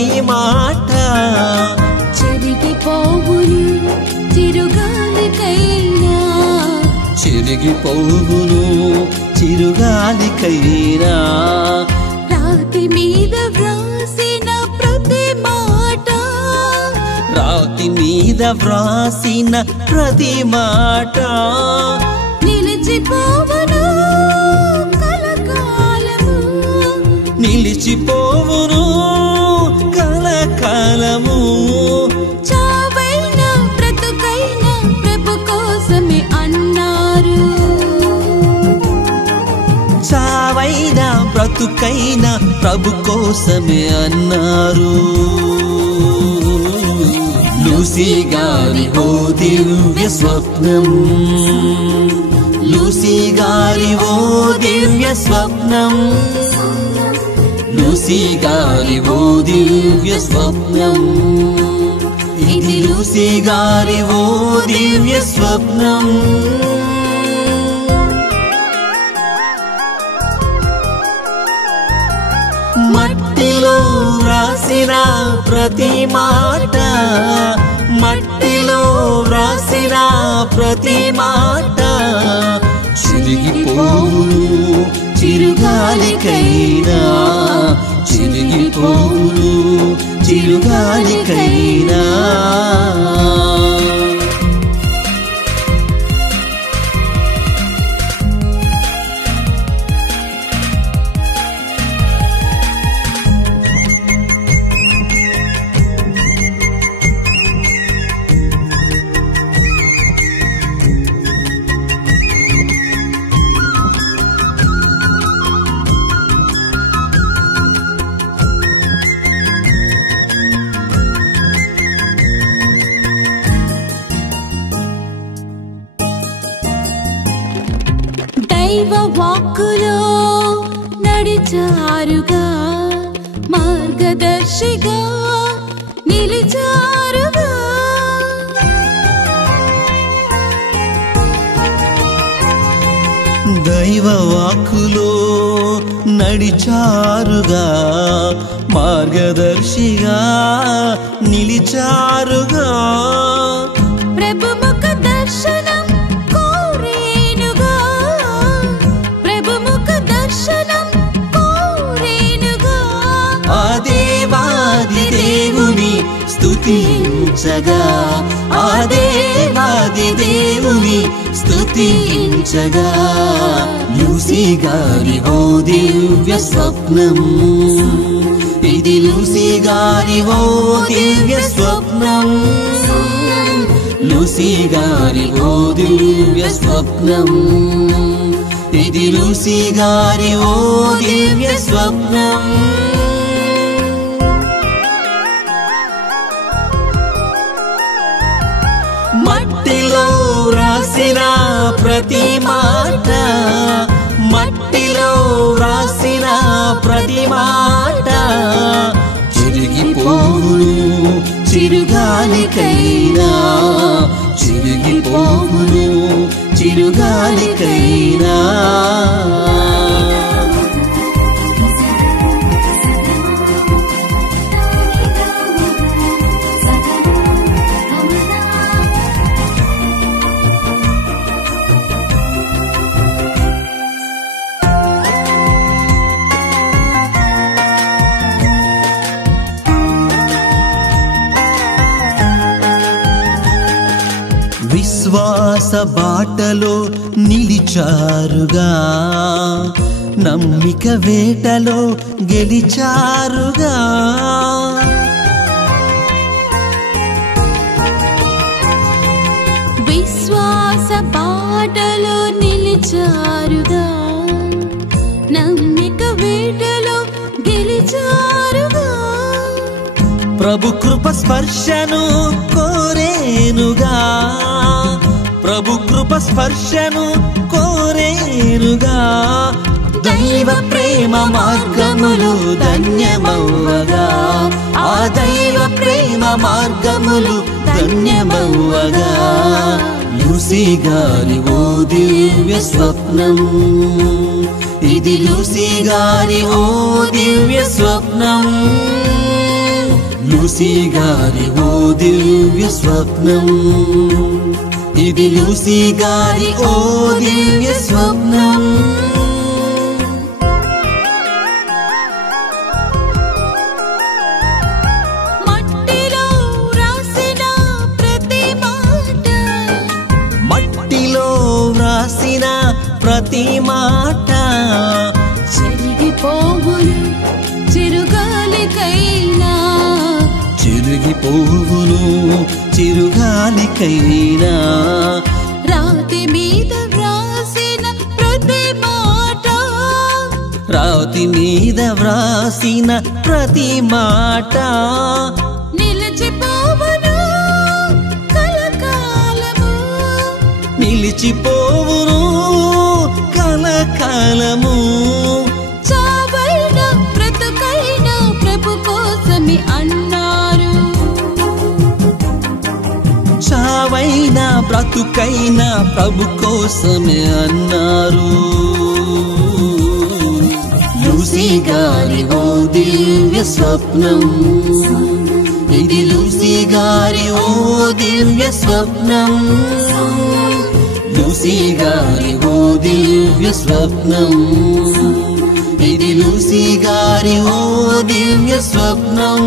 ప్రతి మాట చెరిగిపోవును చిరుగాలికైనా చెరిగిపోవును చిరుగాలికైనా రాతి మీద వ్రాసిన ప్రతి మాట రాతి మీద వ్రాసిన ప్రతి మాట నిలిచిపోవును కలకాలము నిలిచిపోవును కలకాలము చావైనా బ్రతుకైనా ప్రభు కోసమే అన్నారు చావైనా బ్రతుకైనా ప్రభు కోసమే అన్నారు లూసీ గారి ఓ దివ్య స్వప్నం లూసీ గారి ఓ దివ్య స్వప్నం లూసీ గారి ఓ దివ్య స్వప్నం ఇది లూసీ గారి ఓ దివ్య స్వప్నం మట్టిలో వ్రాసిన ప్రతి మాట మట్టిలో వ్రాసిన ప్రతి మాట చిరిగిపోవును చిరుగాలికైనా చిరిగిపోవును చిరుగాలికైనా దైవ వాక్కులో నడిచారుగా మార్గదర్శిగా నిలిచారుగా దైవ వాక్కులో నడిచారుగా మార్గదర్శిగా నిలిచారుగా ప్రభు ముఖ దర్శనం కోరేనుగా ప్రభు ముఖ దర్శనం కోరేనుగా ఆ దేవాది దేవుని స్తుతించగా ఆ దేవాది దేవుని స్తుతించగా లూసీ గారి ఓ దివ్య స్వప్నం ఇది లూసీ గారి ఓ దివ్య స్వప్నం లూసీ గారి ఓ దివ్య స్వప్నం ఇది లూసీ గారి ఓ దివ్య స్వప్నం మట్టిలో వ్రాసిన ప్రతి మాట మట్టిలో వ్రాసిన ప్రతి మాట చిరిగిపోవును చిరుగాలికైనా చిరిగిపోవును చిరుగాలికైనా విశ్వాస బాటలో నిలిచారుగా నమ్మిక వేటలో గెలిచారుగా విశ్వాస బాటలో నిలిచారుగా నమ్మిక వేటలో గెలిచారుగా ప్రభు కృప స్పర్శను కోరేనుగా ప్రభు కృప స్పర్శను కోరేనుగా దైవ ప్రేమ మార్గములు ధన్యమవ్వగా ఆ దైవ ప్రేమ మార్గములు ధన్యమవ్వగా లూసీ గారి ఓ దివ్య స్వప్నం ఇది లూసీ గారి ఓ దివ్య స్వప్నం లూసీ గారి ఓ దివ్య స్వప్నం, ఇది లూసీ గారి ఓ దివ్య స్వప్నం. మట్టిలో వ్రాసిన ప్రతి మాట, మట్టిలో వ్రాసిన ప్రతి మాట చెరిగిపోవును చిరుగాలికైనా, చెరిగిపోవును చిరుగాలికైనా. రాతి మీద వ్రాసిన ప్రతి మాట, రాతి మీద వ్రాసిన ప్రతి మాట నిలిచిపోవును కలకాలము, నిలిచిపోవును కలకాలము. చావైనా బ్రతుకైనా ప్రభు కోసమే అన్నారు, చావైనా బ్రతుకైనా ప్రభు కోసమే అన్నారు. లూసీ గారి ఓ దివ్య స్వప్నం, ఇది లూసీ గారి ఓ దివ్య స్వప్నం, లూసీ గారి ఓ దివ్య స్వప్నం, ఇది లూసీ గారి ఓ దివ్య స్వప్నం.